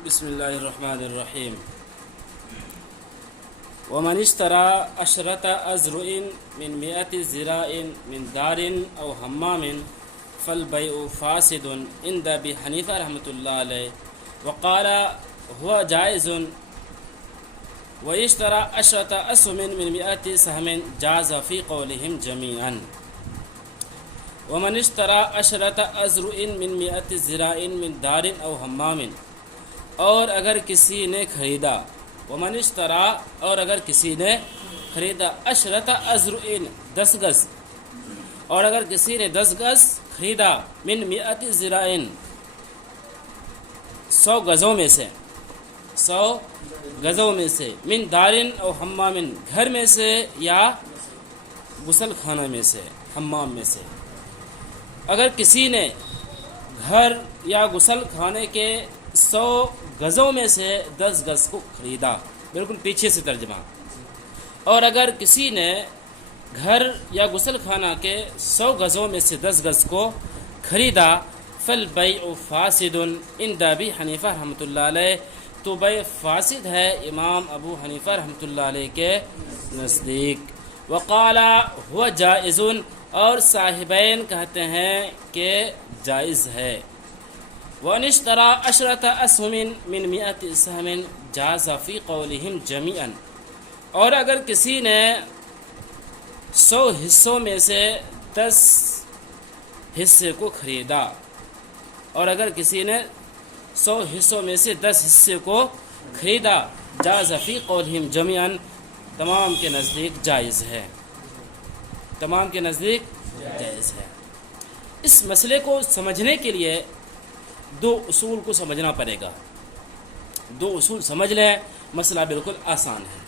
بسم الله الرحمن الرحيم. ومن اشترى عشرة أزرع من 100 زراع من دار أو حمام فالبيع فاسد عند أبي حنيفة رحمة الله عليه، وقال هو جائز. واشترى 10 أسهم من 100 سهم جاز في قولهم جميعا. ومن اشترى 10 أزرع من 100 زراع من دار أو حمام، اور اگر کسی نے خریدا، ومن اشترا، اور اگر کسی نے خریدا 10 أزرع 10 گز، اور اگر کسی نے 10 گز خریدا من 100 زراع 100 گزوں میں سے، 100 گزوں میں سے، من دارن او حمام، گھر میں سے یا غسل خانہ میں سے، حمام میں سے. اگر کسی نے گھر یا غسل خانے کے 100 گزوں میں سے 10 گز کو خریدا، بالکل پیچھے سے ترجمہ. اور اگر کسی نے گھر یا غسل خانہ کے 100 گزوں میں سے 10 گز کو خریدا، فالبیع فاسد عند ابی حنیفہ رحمۃ اللہ علیہ، تو بیع فاسد ہے امام ابو حنیفہ رحمۃ اللہ علیہ کے نزدیک. وقال هو جائز، اور صاحبین کہتے ہیں کہ جائز ہے. وَأَنِ اشْتَرَى 10 أسهم من 100 سهم جاز في قولهم جميعا، اور اگر کسی نے 100 حصوں میں سے 10 حصے کو خریدا، اور اگر کسی نے 100 حصوں میں سے 10 حصے کو خریدا، جاز فی قولہم جميعا، تمام کے نزدیک جائز ہے، تمام کے نزدیک جائز ہے. اس مسئلے کو سمجھنے کے لیے 2 اصول کو سمجھنا پڑے گا. 2 اصول سمجھ لیں، مسئلہ بالکل آسان ہے.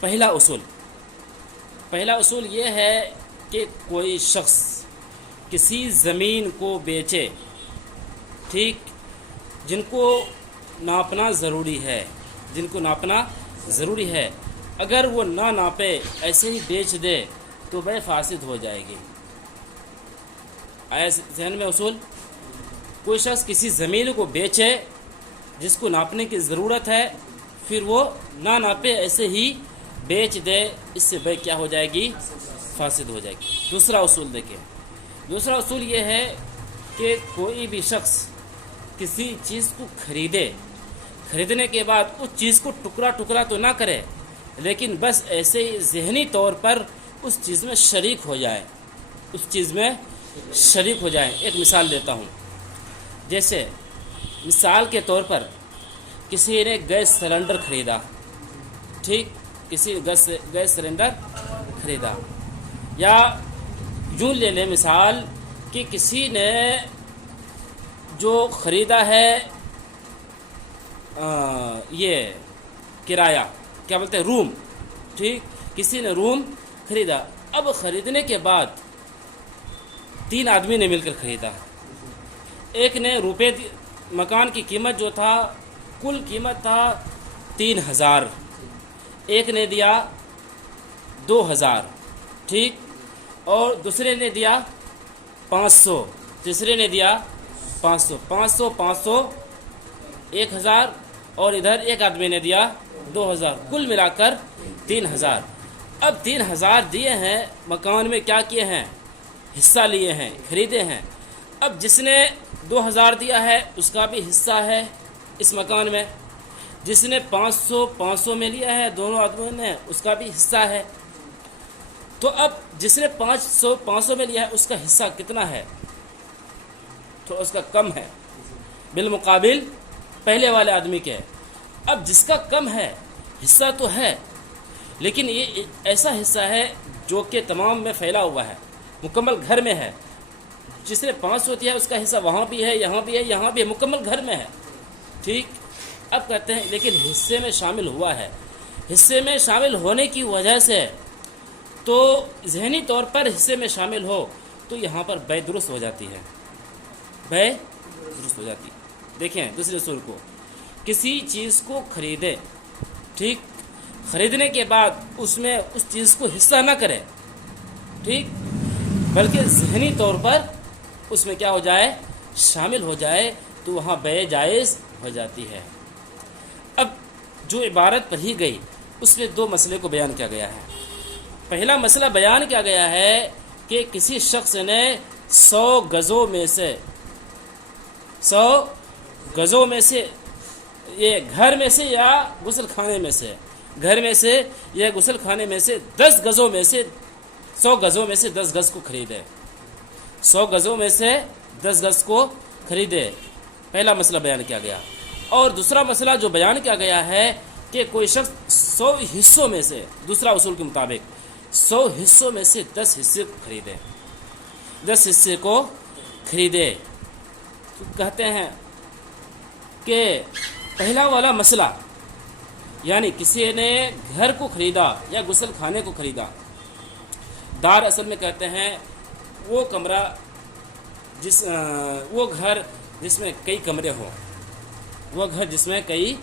پہلا اصول یہ ہے کہ کوئی شخص کسی زمین کو بیچے، ٹھیک، جن کو ناپنا ضروری ہے، اگر وہ نہ ناپے ایسے ہی بیچ دے تو بیع فاسد ہو جائے گی. آیا ذہن میں اصول؟ کوئی شخص کسی زمین کو بیچے جس کو ناپنے کی ضرورت ہے، پھر وہ نہ ناپے ایسے ہی بیچ دے، اس سے بیع کیا ہو جائے گی؟ فاسد ہو جائے گی. دوسرا اصول دیکھیں. دوسرا اصول یہ ہے کہ کوئی بھی شخص کسی چیز کو خریدنے کے بعد اس چیز کو ٹکڑا تو نہ کرے، لیکن بس ایسے ہی ذہنی طور پر اس چیز میں شریک ہو جائے. ایک مثال دیتا ہوں. جیسے مثال کے طور پر کسی نے گیس سلنڈر خریدا، ٹھیک، کسی گیس سلنڈر خریدا. یا یوں لے لیں مثال کہ کسی نے جو خریدا ہے یہ کرایہ، کیا بولتے ہیں، روم، ٹھیک، کسی نے روم خریدا. اب خریدنے کے بعد 3 آدمی نے مل کر خریدا. ایک نے روپے، مکان کی قیمت جو تھا، کل قیمت تھا 3000، ایک نے دیا 2000، ٹھیک، اور دوسرے نے دیا 500، تیسرے نے دیا 500، 500 1000، اور ادھر ایک آدمی نے دیا 2000، کل ملا کر 3000. اب 3000 دیے ہیں، مکان میں کیا کیے ہیں؟ حصہ لیے ہیں، خریدے ہیں. اب جس نے 2000 دیا ہے اس کا بھی حصہ ہے اس مکان میں، جس نے 500 میں لیا ہے دونوں آدمیوں نے، اس کا بھی حصہ ہے. تو اب جس نے 500 میں لیا ہے اس کا حصہ کتنا ہے؟ تو اس کا کم ہے بالمقابل پہلے والے آدمی کے. اب جس کا کم ہے، حصہ تو ہے لیکن یہ ایسا حصہ ہے جو کہ تمام میں پھیلا ہوا ہے، مکمل گھر میں ہے. جس نے 500 دیا ہے اس کا حصہ وہاں بھی ہے، یہاں بھی ہے، یہاں بھی ہے، مکمل گھر میں ہے، ٹھیک. اب کہتے ہیں لیکن حصے میں شامل ہوا ہے. حصے میں شامل ہونے کی وجہ سے تو ذہنی طور پر حصے میں شامل ہو تو یہاں پر بیع درست ہو جاتی ہے، بیع درست ہو جاتی ہے. دیکھیں دوسرے اصول کو، کسی چیز کو خریدے، ٹھیک، خریدنے کے بعد اس میں اس چیز کو حصہ نہ کرے، ٹھیک، بلکہ ذہنی طور پر اس میں کیا ہو جائے؟ شامل ہو جائے، تو وہاں بیع جائز ہو جاتی ہے۔ اب جو عبارت پڑھی گئی اس میں دو مسئلے کو بیان کیا گیا ہے۔ پہلا مسئلہ بیان کیا گیا ہے کہ کسی شخص نے 100 گزوں میں سے 100 گزوں میں سے یہ گھر میں سے یا غسل خانے میں سے گھر میں سے یا غسل خانے میں سے 10 گزوں میں سے 100 گزوں میں سے 10 گز کو خریدے، 100 گزوں میں سے 10 گز کو خریدے، پہلا مسئلہ بیان کیا گیا۔ اور دوسرا مسئلہ جو بیان کیا گیا ہے کہ کوئی شخص 100 حصوں میں سے، دوسرا اصول کے مطابق 100 حصوں میں سے 10 حصے کو خریدے، 10 حصے کو خریدے۔ تو کہتے ہیں کہ پہلا والا مسئلہ یعنی کسی نے گھر کو خریدا یا غسل خانے کو خریدا، دار اصل میں کہتے ہیں وہ کمرہ وہ گھر جس میں کئی کمرے ہوں، وہ گھر جس میں کئی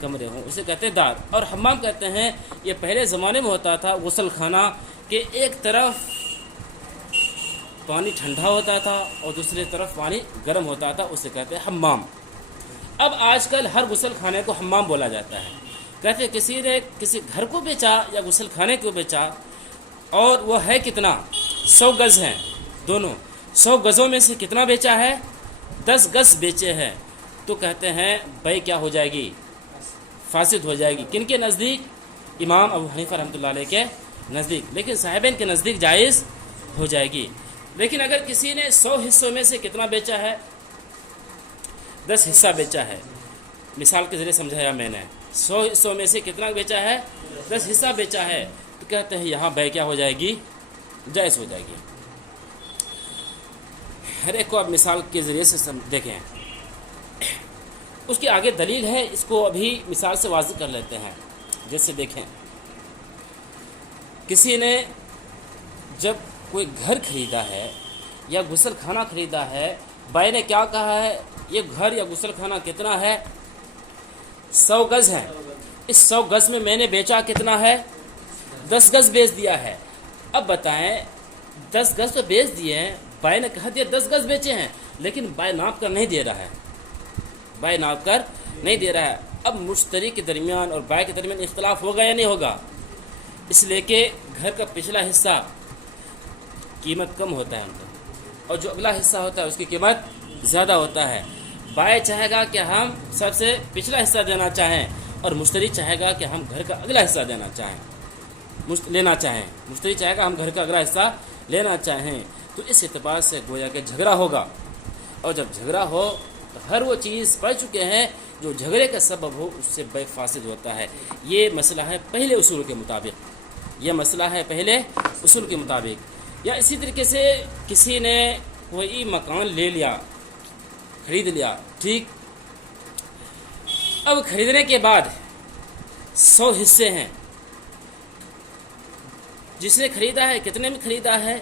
کمرے ہوں اسے کہتے ہیں دار۔ اور حمام کہتے ہیں یہ پہلے زمانے میں ہوتا تھا غسل خانہ کہ ایک طرف پانی ٹھنڈا ہوتا تھا اور دوسری طرف پانی گرم ہوتا تھا، اسے کہتے ہیں حمام۔ اب آج کل ہر غسل خانے کو حمام بولا جاتا ہے۔ کہتے ہیں کسی نے کسی گھر کو بیچا یا غسل خانے کو بیچا اور وہ ہے کتنا 100 گز ہیں دونوں، 100 گزوں میں سے کتنا بیچا ہے 10 گز بیچے ہیں، تو کہتے ہیں بھائی کیا ہو جائے گی فاسد ہو جائے گی۔ کن کے نزدیک؟ امام ابو حنیفہ رحمۃ اللہ علیہ کے نزدیک، لیکن صاحبین کے نزدیک جائز ہو جائے گی۔ لیکن اگر کسی نے 100 حصوں میں سے کتنا بیچا ہے 10 حصہ بیچا ہے، مثال کے ذریعے سمجھایا میں نے، 100 حصوں میں سے کتنا بیچا ہے 10 حصہ بیچا ہے، تو کہتے ہیں یہاں بے کیا ہو جائے گی جائز ہو جائے گی۔ ہر ایک کو اب مثال کے ذریعے سے دیکھیں، اس کی آگے دلیل ہے، اس کو ابھی مثال سے واضح کر لیتے ہیں۔ جیسے دیکھیں کسی نے جب کوئی گھر خریدا ہے یا غسل خانہ خریدا ہے، بھائی نے کیا کہا ہے یہ گھر یا غسل خانہ کتنا ہے 100 گز ہے، اس 100 گز میں میں نے بیچا کتنا ہے 10 گز بیچ دیا ہے۔ اب بتائیں 10 گز تو بیچ دیے ہیں، بھائی نے کہا دیا 10 گز بیچے ہیں، لیکن بھائی ناپ کر نہیں دے رہا ہے، بھائی ناپ کر نہیں دے رہا ہے۔ اب مشتری کے درمیان اور بھائی کے درمیان اختلاف ہوگا یا نہیں ہوگا؟ اس لیے کہ گھر کا پچھلا حصہ قیمت کم ہوتا ہے ان کا، اور جو اگلا حصہ ہوتا ہے اس کی قیمت زیادہ ہوتا ہے۔ بھائی چاہے گا کہ ہم سب سے پچھلا حصہ دینا چاہیں اور مشتری چاہے گا کہ ہم گھر کا اگلا حصہ لینا چاہیں، مشتری چاہے گا ہم گھر کا اگلا حصہ لینا چاہیں، تو اس اعتبار سے گویا کہ جھگڑا ہوگا، اور جب جھگڑا ہو تو ہر وہ چیز پڑھ چکے ہیں جو جھگڑے کا سبب ہو اس سے بے فاسد ہوتا ہے۔ یہ مسئلہ ہے پہلے اصول کے مطابق، یہ مسئلہ ہے پہلے اصول کے مطابق۔ یا اسی طریقے سے کسی نے کوئی مکان لے لیا، خرید لیا، ٹھیک، اب خریدنے کے بعد 100 حصے ہیں، جس نے خریدا ہے کتنے میں خریدا ہے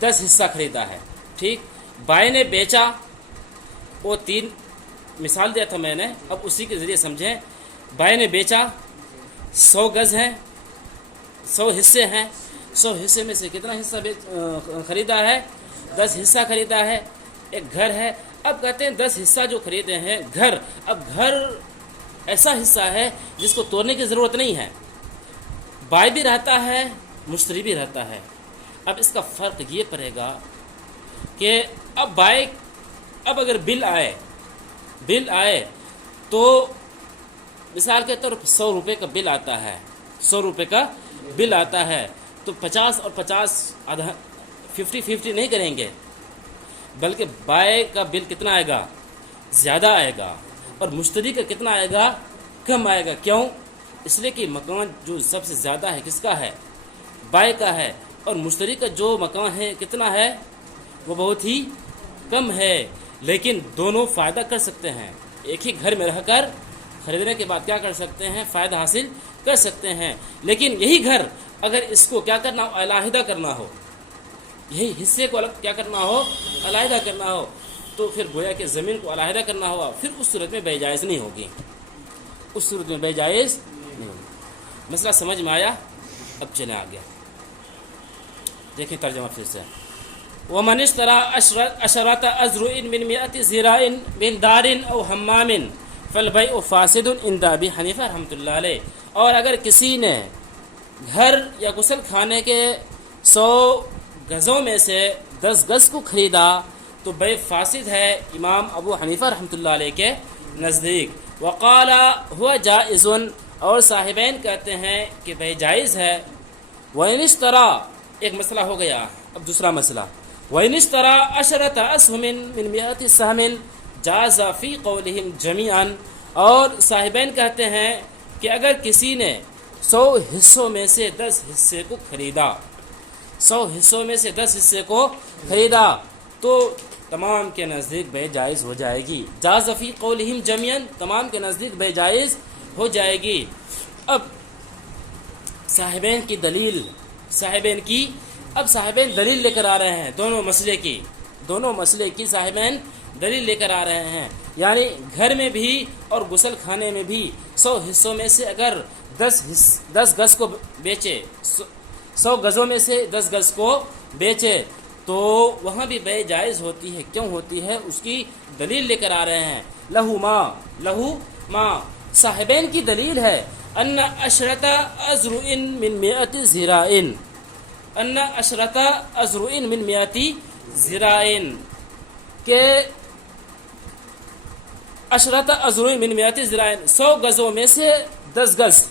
10 حصہ خریدا ہے، ٹھیک، بھائی نے بیچا وہ 3 مثال دیا تھا میں نے، اب اسی کے ذریعے سمجھیں، بھائی نے بیچا 100 گز ہیں، 100 حصے ہیں، 100 حصے میں سے کتنا حصہ خریدا ہے 10 حصہ خریدا ہے، ایک گھر ہے۔ اب کہتے ہیں 10 حصہ جو خریدے ہیں گھر، اب گھر ایسا حصہ ہے جس کو توڑنے کی ضرورت نہیں ہے، بھائی بھی رہتا ہے مشتری بھی رہتا ہے۔ اب اس کا فرق یہ پڑے گا کہ اب بھائی اب اگر بل آئے تو مثال کے طور پر 100 روپے کا بل آتا ہے، 100 روپے کا بل آتا ہے، تو 50 اور 50 آدھا 50-50 نہیں کریں گے، بلکہ بائے کا بل کتنا آئے گا زیادہ آئے گا، اور مشتری کا کتنا آئے گا کم آئے گا۔ کیوں؟ اس لیے کہ مکان جو سب سے زیادہ ہے کس کا ہے بائے کا ہے، اور مشتری کا جو مکان ہے کتنا ہے وہ بہت ہی کم ہے، لیکن دونوں فائدہ کر سکتے ہیں، ایک ہی گھر میں رہ کر خریدنے کے بعد کیا کر سکتے ہیں فائدہ حاصل کر سکتے ہیں۔ لیکن یہی گھر اگر اس کو کیا کرنا ہو علیحدہ کرنا ہو، یہی حصے کو الگ کیا کرنا ہو علیحدہ کرنا ہو، تو پھر گویا کہ زمین کو علیحدہ کرنا ہوگا، پھر اس صورت میں بے جائز نہیں ہوگی، اس صورت میں بے جائز نہیں ہوگی۔ مسئلہ سمجھ میں آیا؟ اب چلیں آگے دیکھیں ترجمہ پھر سے۔ ومن اشترى عشرة أزرع من 100 زراع من دار أو حمام فالبيع فاسد عند أبي حنیفہ رحمۃ اللہ علیہ. اور اگر کسی نے گھر یا غسل خانے کے 100 گزوں میں سے 10 گز کو خریدا تو بیع فاسد ہے امام ابو حنیفہ رحمۃ اللہ علیہ کے نزدیک. وقال هو جائز، اور صاحبین کہتے ہیں کہ بیع جائز ہے. وَإِنِ اشْتَرَى، ایک مسئلہ ہو گیا. اب دوسرا مسئلہ، وَإِنِ اشْتَرَى 10 أسهم من 100 سهم جاز فی قولہم جمیعا. اور صاحبین کہتے ہیں کہ اگر کسی نے 100 حصوں میں سے 10 حصے کو خریدا، 100 حصوں میں سے 10 حصے کو خریدا تو تمام کے نزدیک بیع جائز ہو جائے گی. جاز فی قولہم جمیعا، تمام کے نزدیک بیع جائز ہو جائے گی. اب صاحبین کی دلیل، اب صاحبین دلیل لے کر آ رہے ہیں دونوں مسئلے کی صاحبین دلیل لے کر آ رہے ہیں. یعنی گھر میں بھی اور غسل خانے میں بھی 100 حصوں میں سے اگر 10 گز کو بیچے، 100 گزوں میں سے 10 گز کو بیچے تو وہاں بھی بیع جائز ہوتی ہے. کیوں ہوتی ہے؟ اس کی دلیل لے کر آ رہے ہیں. لہو ما صاحبین کی دلیل ہے ان 10 أزرع من 100 زراع، ان 10 أزرع من 100 زراع، کہ 10 أزرع من 100 زراع 100 گزوں میں سے 10 گز،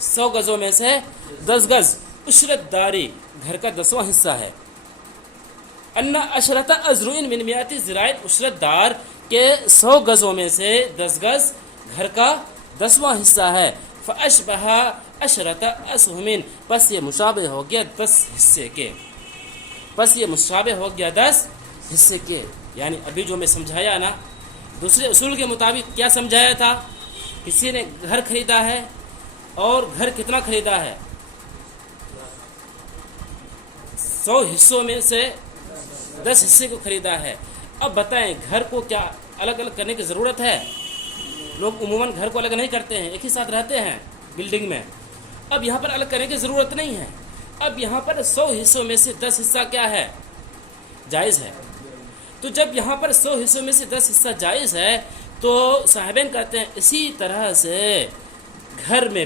100 گزوں میں سے 10 گز عشرت داری، گھر کا 10واں حصہ ہے. ان 10 أزرع من 100 زراع عشرت دار، کہ 100 گزوں میں سے 10 گز گھر کا 10واں حصہ ہے. فأشبہ 10 أسهم، بس یہ مشابہ ہو گیا 10 حصے کے، یعنی ابھی جو میں سمجھایا نا، دوسرے اصول کے مطابق کیا سمجھایا تھا؟ کسی نے گھر خریدا ہے اور گھر کتنا خریدا ہے؟ 100 حصوں میں سے 10 حصے کو خریدا ہے. اب بتائیں گھر کو کیا الگ الگ کرنے کی ضرورت ہے؟ لوگ عموماً گھر کو الگ نہیں کرتے ہیں، ایک ہی ساتھ رہتے ہیں بلڈنگ میں. اب یہاں پر الگ کرنے کی ضرورت نہیں ہے. اب یہاں پر 100 حصوں میں سے 10 حصہ کیا ہے؟ جائز ہے. تو جب یہاں پر 100 حصوں میں سے 10 حصہ جائز ہے تو صاحبین کہتے ہیں اسی طرح سے گھر میں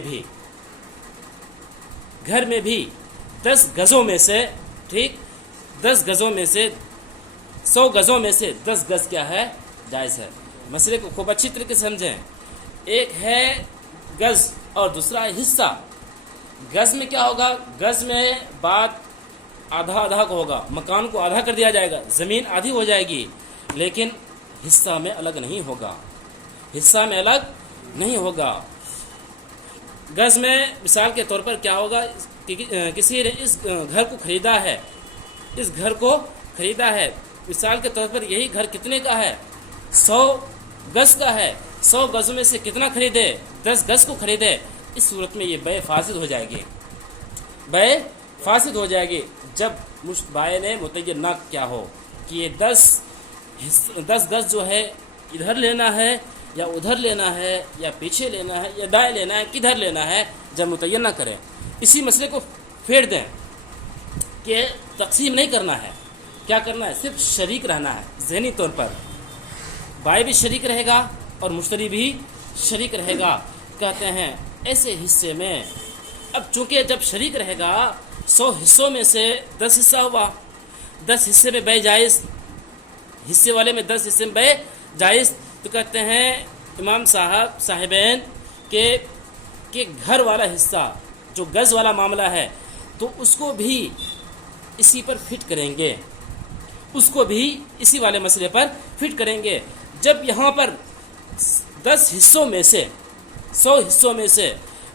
بھی 10 گزوں میں سے، ٹھیک، 10 گزوں میں سے 100 گزوں میں سے 10 گز کیا ہے؟ جائز ہے. مسئلے کو خوب اچھی طریقے سے سمجھیں. ایک ہے گز اور دوسرا ہے حصہ. گز میں کیا ہوگا؟ گز میں بات آدھا کو ہوگا، مکان کو آدھا کر دیا جائے گا، زمین آدھی ہو جائے گی، لیکن حصہ میں الگ نہیں ہوگا. گز میں مثال کے طور پر کیا ہوگا کہ کسی نے اس گھر کو خریدا ہے، مثال کے طور پر یہی گھر کتنے کا ہے؟ 100 گز کا ہے. 100 گز میں سے کتنا خریدے؟ 10 گز کو خریدے. اس صورت میں یہ بیع فاسد ہو جائے گی. جب بائع نے متعین نہ کیا ہو کہ یہ 10 گز جو ہے ادھر لینا ہے یا ادھر لینا ہے یا پیچھے لینا ہے یا دائیں لینا ہے، کدھر لینا ہے، جب متعین نہ کریں، اسی مسئلے کو پھیر دیں کہ تقسیم نہیں کرنا ہے. کیا کرنا ہے؟ صرف شریک رہنا ہے. ذہنی طور پر بائع بھی شریک رہے گا اور مشتری بھی شریک رہے گا. کہتے ہیں ایسے حصے میں، اب چونکہ جب شریک رہے گا 100 حصوں میں سے 10 حصہ ہوا، 10 حصے میں بیع جائز، حصے والے میں 10 حصے میں بیع جائز. تو کہتے ہیں امام صاحبین کہ گھر والا حصہ جو گز والا معاملہ ہے تو اس کو بھی اسی پر فٹ کریں گے، اس کو بھی اسی والے مسئلے پر فٹ کریں گے. جب یہاں پر 10 حصوں میں سے 100 حصوں میں سے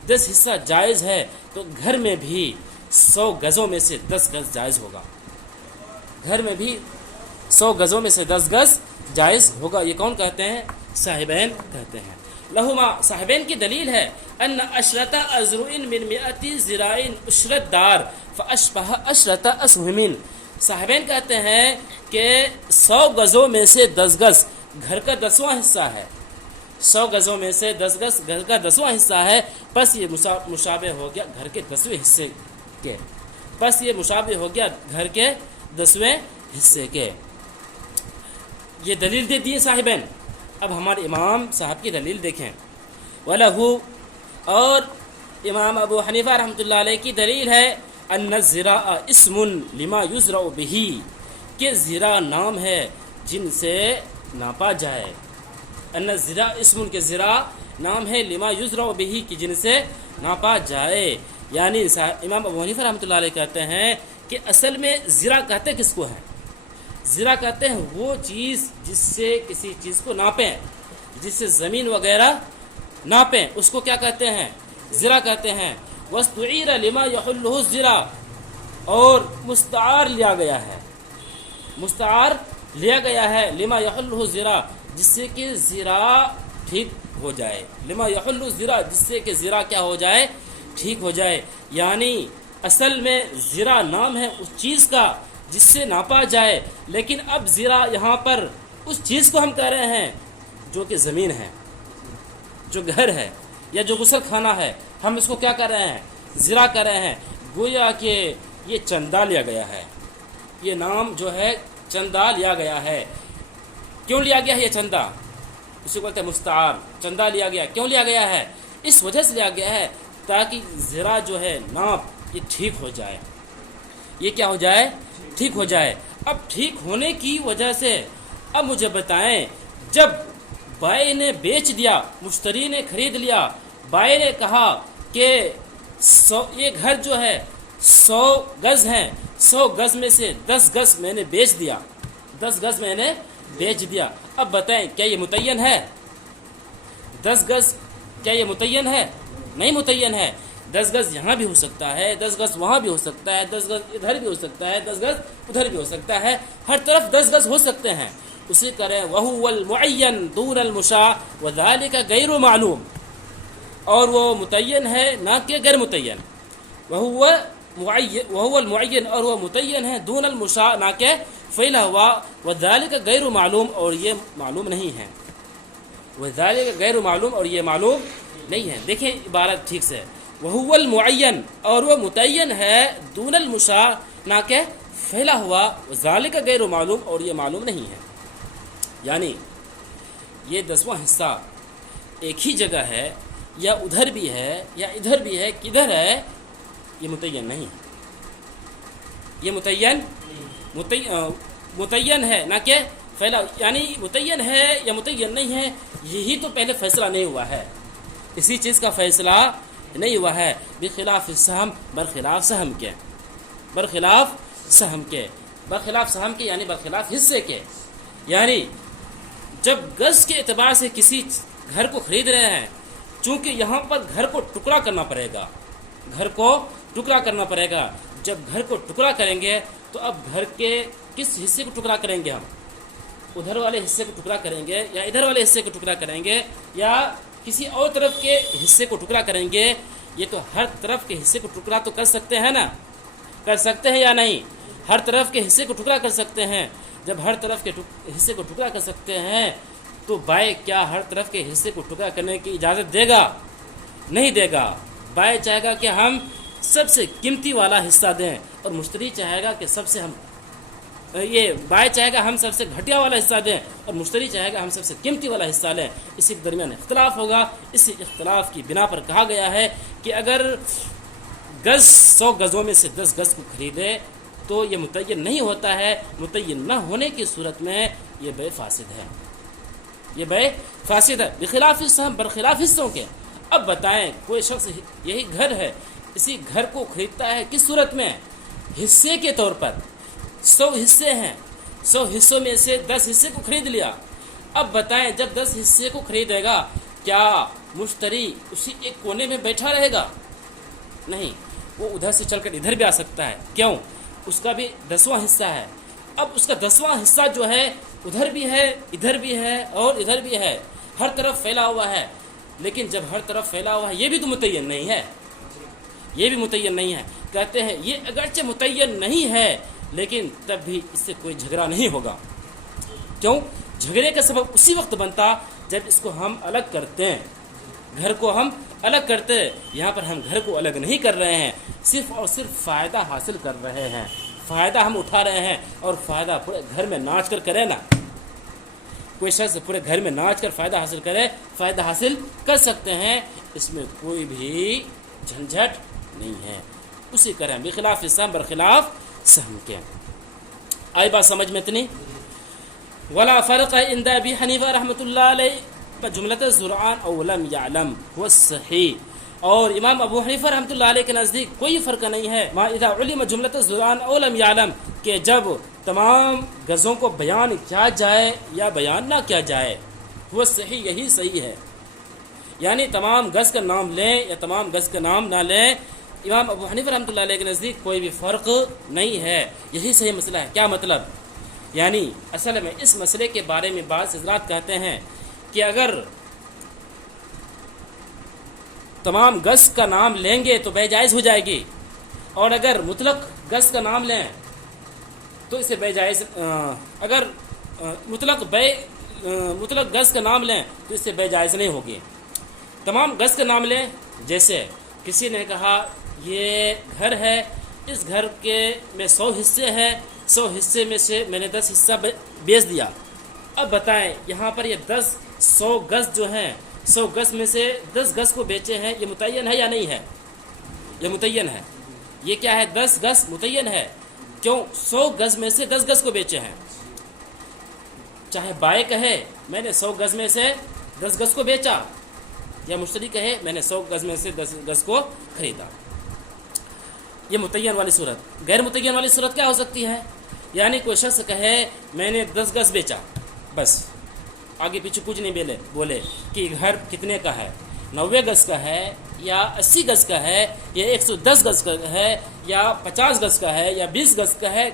10 حصہ جائز ہے تو گھر میں بھی 100 گزوں میں سے 10 گز جائز ہوگا. گھر میں بھی 100 گزوں میں سے 10 گز جائز ہوگا. یہ کون کہتے ہیں؟ صاحبین کہتے ہیں. لہما صاحبین کی دلیل ہے ان 10 أزرع من 100 زراع عشرت دار فاشبہ 10 أسهم. صاحبین کہتے ہیں کہ 100 گزوں میں سے 10 گز گھر کا 10واں حصہ ہے. 100 گزوں میں سے 10 گز گھر کا 10واں حصہ ہے. بس یہ مشابہ ہو گیا گھر کے 10ویں حصے کے. حصے کے. یہ دلیل دے دیے صاحبین. اب ہمارے امام صاحب کی دلیل دیکھیں. وَلَهُ اور امام ابو حنیفہ رحمۃ اللہ علیہ کی دلیل ہے ان الزراء اسم لما یزرع به کہ زرا نام ہے جن سے ناپا جائے. ان الزراء اسم کے زرا نام ہے لما یزرع به کہ جن سے ناپا جائے. یعنی امام ابو حنیفہ رحمۃ اللہ علیہ کہتے ہیں کہ اصل میں زرا کہتے کس کو ہیں؟ زرا کہتے ہیں وہ چیز جس سے کسی چیز کو ناپیں، جس سے زمین وغیرہ ناپیں، اس کو کیا کہتے ہیں؟ زرا کہتے ہیں. وَاسْتُعِيرَ لِمَا يَحُلُّهُ الزِّرَا اور مستعار لیا گیا ہے، مستعار لیا گیا ہے لما يحلُّهُ الزِّرَا جس سے کہ زرا ٹھیک ہو جائے. لما يحل الزرا جس سے کہ زرا کیا ہو جائے؟ ٹھیک ہو جائے. یعنی اصل میں زرا نام ہے اس چیز کا جس سے ناپا جائے، لیکن اب زرا یہاں پر اس چیز کو ہم کہہ رہے ہیں جو کہ زمین ہے، جو گھر ہے یا جو غسل خانہ ہے، ہم اس کو کیا کر رہے ہیں؟ زرا کر رہے ہیں. گویا کہ یہ چندہ لیا گیا ہے، یہ نام جو ہے چندہ لیا گیا ہے. کیوں لیا گیا ہے یہ چندہ؟ اسی کو کہتے ہیں مستعار. چندہ لیا گیا، کیوں لیا گیا ہے؟ اس وجہ سے لیا گیا ہے تاکہ زرا جو ہے ناپ یہ ٹھیک ہو جائے. یہ کیا ہو جائے؟ ٹھیک ہو جائے. اب ٹھیک ہونے کی وجہ سے اب مجھے بتائیں، جب بائع نے بیچ دیا، مشتری نے خرید لیا، بائع نے کہا کہ یہ گھر جو ہے 100 گز ہیں، 100 گز میں سے 10 گز میں نے بیچ دیا، 10 گز میں نے بیچ دیا. اب بتائیں کیا یہ متعین ہے؟ 10 گز کیا یہ متعین ہے؟ نہیں متعین ہے. 10 گز یہاں بھی ہو سکتا ہے، 10 گز وہاں بھی ہو سکتا ہے، 10 گز ادھر بھی ہو سکتا ہے، 10 گز ادھر بھی ہو سکتا ہے، ہر طرف 10 گز ہو سکتے ہیں. اسی کریں وَهُوَ الْمُعَيَّن دُونَ الْمُشَاعِ وَذَلِكَ غَيْرُ مَعْلُوم اور وہ متعین ہے نہ کہ غیر متعین. وَهُوَ الْمُعَيَّن اور وہ متعین ہے دون المشاع نہ کہ فعلا ہوا. وَذَلِكَ غَيْرُ معلوم اور یہ معلوم نہیں ہے. وَذَلِكَ غَيْرُ معلوم اور یہ معلوم نہیں ہے. دیکھیں عبارت ٹھیک سے. وَهُوَ الْمُعَيَّن اور وہ متعین ہے دون المشاع نہ کہ پھیلا ہوا. وَذَلِكَ غَيْرُ معلوم اور یہ معلوم نہیں ہے. یعنی یہ 10واں حصہ ایک ہی جگہ ہے یا ادھر بھی ہے یا ادھر بھی ہے، کدھر ہے؟ یہ متعین نہیں. یہ متعین ہے نہ کہ پھیلا. یعنی متعین ہے یا متعین نہیں ہے، یہی تو پہلے فیصلہ نہیں ہوا ہے. اسی چیز کا فیصلہ نہیں ہوا ہے. بخلاف السہم برخلاف سہم کے، برخلاف سہم کے، برخلاف سہم کے یعنی برخلاف حصے کے. یعنی جب گز کے اعتبار سے کسی گھر کو خرید رہے ہیں، چونکہ یہاں پر گھر کو ٹکڑا کرنا پڑے گا، گھر کو ٹکڑا کرنا پڑے گا. جب گھر کو ٹکڑا کریں گے تو اب گھر کے کس حصے کو ٹکڑا کریں گے؟ ہم ادھر والے حصے کو ٹکڑا کریں گے یا ادھر والے حصے کو ٹکڑا کریں گے یا کسی اور طرف کے حصے کو ٹکڑا کریں گے؟ یہ تو ہر طرف کے حصے کو ٹکڑا تو کر سکتے ہیں نا، کر سکتے ہیں یا نہیں؟ ہر طرف کے حصے کو ٹکڑا کر سکتے ہیں. جب ہر طرف کے حصے کو ٹکڑا کر سکتے ہیں تو بائع کیا ہر طرف کے حصے کو ٹکڑا کرنے کی اجازت دے گا؟ نہیں دے گا. بائع چاہے گا کہ ہم سب سے قیمتی والا حصہ دیں اور مشتری چاہے گا کہ سب سے بائع چاہے گا ہم سب سے گھٹیا والا حصہ دیں اور مشتری چاہے گا ہم سب سے قیمتی والا حصہ لیں. اسی کے درمیان اختلاف ہوگا. اسی اختلاف کی بنا پر کہا گیا ہے کہ اگر گز 100 گزوں میں سے 10 گز کو خریدے تو یہ متعین نہیں ہوتا ہے. متعین نہ ہونے کی صورت میں یہ بے فاسد ہے، یہ بے فاسد ہے. بخلاف السہم برخلاف حصوں کے. اب بتائیں کوئی شخص یہی گھر ہے، اسی گھر کو خریدتا ہے کس صورت میں؟ حصے کے طور پر. 100 حصے ہیں، 100 حصوں میں سے 10 حصے کو خرید لیا. اب بتائیں جب 10 حصے کو خریدے گا کیا مشتری اسی ایک کونے میں بیٹھا رہے گا؟ نہیں، وہ ادھر سے چل کر ادھر بھی آ سکتا ہے. کیوں؟ اس کا بھی 10واں حصہ ہے. اب اس کا 10واں حصہ جو ہے ادھر بھی ہے، ادھر بھی ہے اور ادھر بھی ہے، ہر طرف پھیلا ہوا ہے. لیکن جب ہر طرف پھیلا ہوا ہے یہ بھی تو متعین نہیں ہے، یہ بھی متعین نہیں ہے. کہتے ہیں یہ اگرچہ متعین نہیں ہے لیکن تب بھی اس سے کوئی جھگڑا نہیں ہوگا. کیوں؟ جھگڑے کا سبب اسی وقت بنتا جب اس کو ہم الگ کرتے ہیں، گھر کو ہم الگ کرتے. یہاں پر ہم گھر کو الگ نہیں کر رہے ہیں، صرف اور صرف فائدہ حاصل کر رہے ہیں، فائدہ ہم اٹھا رہے ہیں اور فائدہ پورے گھر میں ناچ کر کرے نا، کوئی شخص پورے گھر میں ناچ کر فائدہ حاصل کرے، فائدہ حاصل کر سکتے ہیں، اس میں کوئی بھی جھنجھٹ نہیں ہے، اسی کریں بخلاف سہم برخلاف سہم کے۔ آئی بات سمجھ میں اتنی؟ ولا فرق عند ابی حنیفہ رحمۃ اللہ علیہ جملۃ الزرعان او لم یعلم هو الصحیح، اور امام ابو حنیفہ رحمۃ اللہ علیہ کے نزدیک کوئی فرق نہیں ہے ما اذا علم جملۃ الزرعان او لم یعلم، کہ جب تمام غزوں کو بیان کیا جائے یا بیان نہ کیا جائے، وہ صحیح، یہی صحیح ہے، یعنی تمام غز کا نام لیں یا تمام غز کا نام نہ لیں، امام ابو حنیفہ رحمۃ اللہ علیہ کے نزدیک کوئی بھی فرق نہیں ہے، یہی صحیح مسئلہ ہے۔ کیا مطلب؟ یعنی اصل میں اس مسئلے کے بارے میں بعض حضرات کہتے ہیں کہ اگر تمام غز کا نام لیں گے تو بے جائز ہو جائے گی، اور اگر مطلق غز کا نام لیں تو اسے بے جائز، اگر مطلق غز کا نام لیں تو اس سے بے جائز نہیں ہوگی۔ تمام غز کا نام لیں، جیسے کسی نے کہا یہ گھر ہے، اس گھر کے میں 100 حصے ہیں، 100 حصے میں سے میں نے 10 حصہ بیچ دیا۔ اب بتائیں یہاں پر یہ 100 گز جو ہیں، 100 گز میں سے 10 گز کو بیچے ہیں، یہ متعین ہے یا نہیں ہے؟ یہ متعین ہے۔ یہ کیا ہے؟ 10 گز متعین ہے، کیوں؟ 100 گز میں سے 10 گز کو بیچے ہیں۔ چاہے بائے کہے میں نے 100 گز میں سے 10 گز کو بیچا، یا مشتری کہے میں نے 100 گز میں سے 10 گز کو خریدا، یہ متعین والی صورت۔ غیر متعین والی صورت کیا ہو سکتی ہے؟ یعنی کوئی شخص کہے میں نے 10 گز بیچا، بس آگے پیچھے کچھ نہیں بولے کہ گھر کتنے کا ہے، 90 گز کا ہے یا 80 گز کا ہے یا 110 گز کا ہے یا 50 گز کا ہے یا 20 گز کا ہے،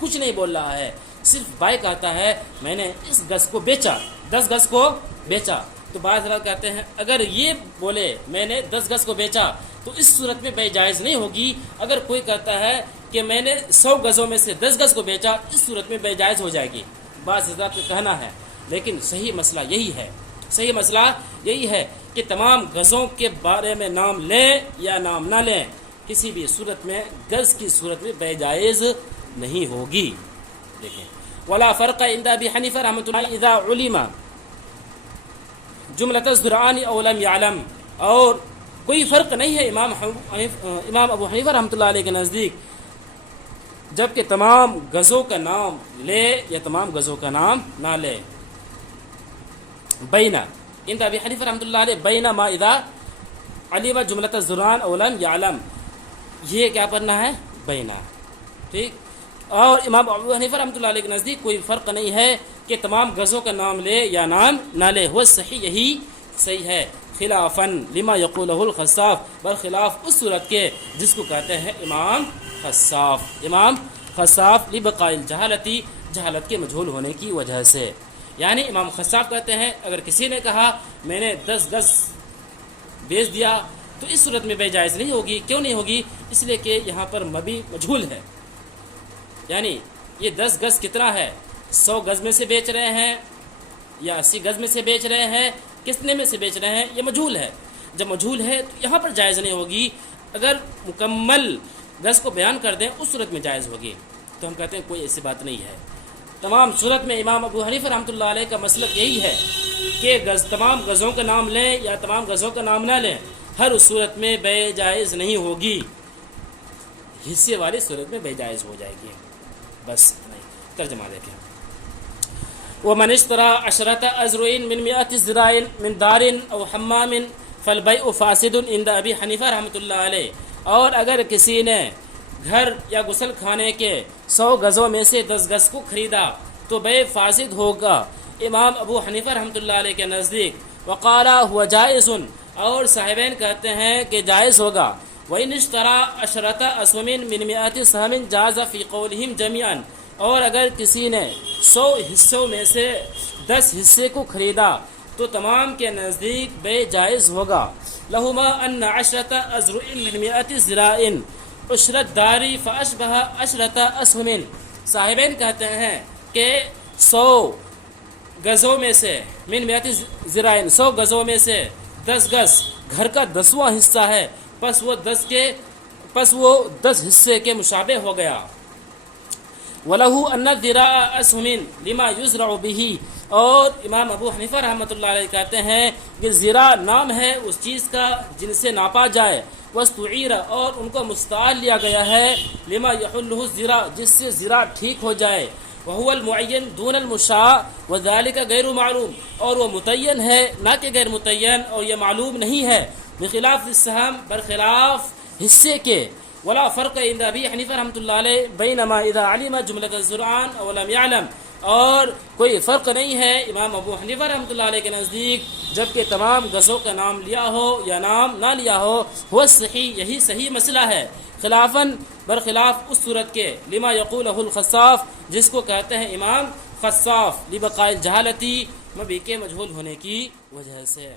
کچھ نہیں بول رہا ہے، صرف بائک آتا ہے میں نے اس گز کو بیچا، 10 گز کو بیچا۔ تو بعض حضرات کہتے ہیں اگر یہ بولے میں نے 10 گز کو بیچا تو اس صورت میں بے جائز نہیں ہوگی۔ اگر کوئی کہتا ہے کہ میں نے 100 گزوں میں سے 10 گز کو بیچا، اس صورت میں بے جائز ہو جائے گی، بعض حضرات کا کہنا ہے۔ لیکن صحیح مسئلہ یہی ہے، صحیح مسئلہ یہی ہے کہ تمام گزوں کے بارے میں نام لیں یا نام نہ لیں، کسی بھی صورت میں گز کی صورت میں بے جائز نہیں ہوگی۔ دیکھیں ولا فرق عند ابی حنیفہ رحمۃ اللہ اذا علم جملۃ الزرعان او لم یعلم، اور کوئی فرق نہیں ہے امام ابو حنیفہ رحمۃ اللہ علیہ کے نزدیک جبکہ تمام غزوں کا نام لے یا تمام غزوں کا نام نہ لے۔ بینا عند ابی حنیفہ رحمۃ اللہ علیہ بینا ما اذا علم جملۃ الزرعان او لم یعلم، یہ کیا پڑھنا ہے؟ بینا، ٹھیک۔ اور امام ابو حنیفہ رحمۃ اللہ علیہ کے نزدیک کوئی فرق نہیں ہے کہ تمام غزوں کا نام لے یا نام نہ لے، وہ صحیح، یہی صحیح ہے، خلافاً لما یقولہ الخصاف، برخلاف اس صورت کے جس کو کہتے ہیں امام خصاف، امام خصاف لبقاء الجہالتی، جہالت کے مجہول ہونے کی وجہ سے۔ یعنی امام خصاف کہتے ہیں اگر کسی نے کہا میں نے 10 گز بیچ دیا تو اس صورت میں بے جائز نہیں ہوگی۔ کیوں نہیں ہوگی؟ اس لیے کہ یہاں پر مبی مجہول ہے، یعنی یہ 10 گز کتنا ہے، 100 گز میں سے بیچ رہے ہیں یا 80 گز میں سے بیچ رہے ہیں، کتنے میں سے بیچ رہے ہیں، یہ مجہول ہے۔ جب مجہول ہے تو یہاں پر جائز نہیں ہوگی، اگر مکمل گز کو بیان کر دیں اس صورت میں جائز ہوگی۔ تو ہم کہتے ہیں کوئی ایسی بات نہیں ہے۔ تمام صورت میں امام ابو حنیفہ رحمۃ اللہ علیہ کا مسلک یہی ہے کہ تمام غزوں کا نام لیں یا تمام غزوں کا نام نہ لیں، ہر اس صورت میں بے جائز نہیں ہوگی، حصے والی صورت میں بے جائز ہو جائے گی۔ بس نہیں، ترجمہ دیکھیں۔ ومن اشترى 10 أزرع من 100 زراع من دار او حمام فالبيع فاسد عند ابی حنیفہ رحمۃ اللہ علیہ، اور اگر کسی نے گھر یا غسل خانے کے 100 گزوں میں سے 10 گز کو خریدا تو بے فاسد ہوگا امام ابو حنیفہ رحمۃ اللہ علیہ کے نزدیک۔ وقال هو جائز، اور صاحبین کہتے ہیں کہ جائز ہوگا۔ وإن اشترى 10 أسهم من 100 سهم جاز في قولهم جميعا، اور اگر کسی نے 100 حصوں میں سے 10 حصے کو خریدا تو تمام کے نزدیک بے جائز ہوگا۔ لہما ان 10 أزرع من 100 زراع عشرت داری فاشبہ 10 أسهم، صاحبین کہتے ہیں کہ 100 گزوں میں سے من 100 زراع 100 گزوں میں سے 10 گز گھر کا 10واں حصہ ہے، پس وہ 10 حصے کے مشابہ ہو گیا، وَلَهُ أَنَّ الذِّرَاءَ أَسْهُمٍ لِمَا يُزْرَعُ بِهِ، اور امام ابو حنیفہ رحمۃ اللہ علیہ کہتے ہیں کہ زرا نام ہے اس چیز کا جن سے ناپا جائے، وَاسْتُعِيرَ، اور ان کو مستعار لیا گیا ہے، لما يحلہ الزرا، جس سے زرا ٹھیک ہو جائے، وهو المعین دون المشاع وذلك غیر معلوم، اور وہ متعین ہے نہ کہ غیر متعین، اور یہ معلوم نہیں ہے، بخلاف السہم، برخلاف حصے کے، ولا فرق عند ابی حنیفہ رحمۃ اللہ علیہ بینما اذا علم جملۃ الزرعان او لم يعلم، اور کوئی فرق نہیں ہے امام ابو حنیفہ رحمۃ اللہ علیہ کے نزدیک جبکہ تمام غزوں کا نام لیا ہو یا نام نہ لیا ہو، وہ صحیح، یہی صحیح مسئلہ ہے، خلافاً برخلاف اس صورت کے لما یقولہ الخصاف، جس کو کہتے ہیں امام خصاف، لبقاء الجہالتی، مبی کے مجہول ہونے کی وجہ سے۔